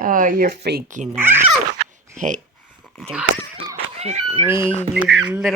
Oh, you're faking it. Hey, don't hit me, you little.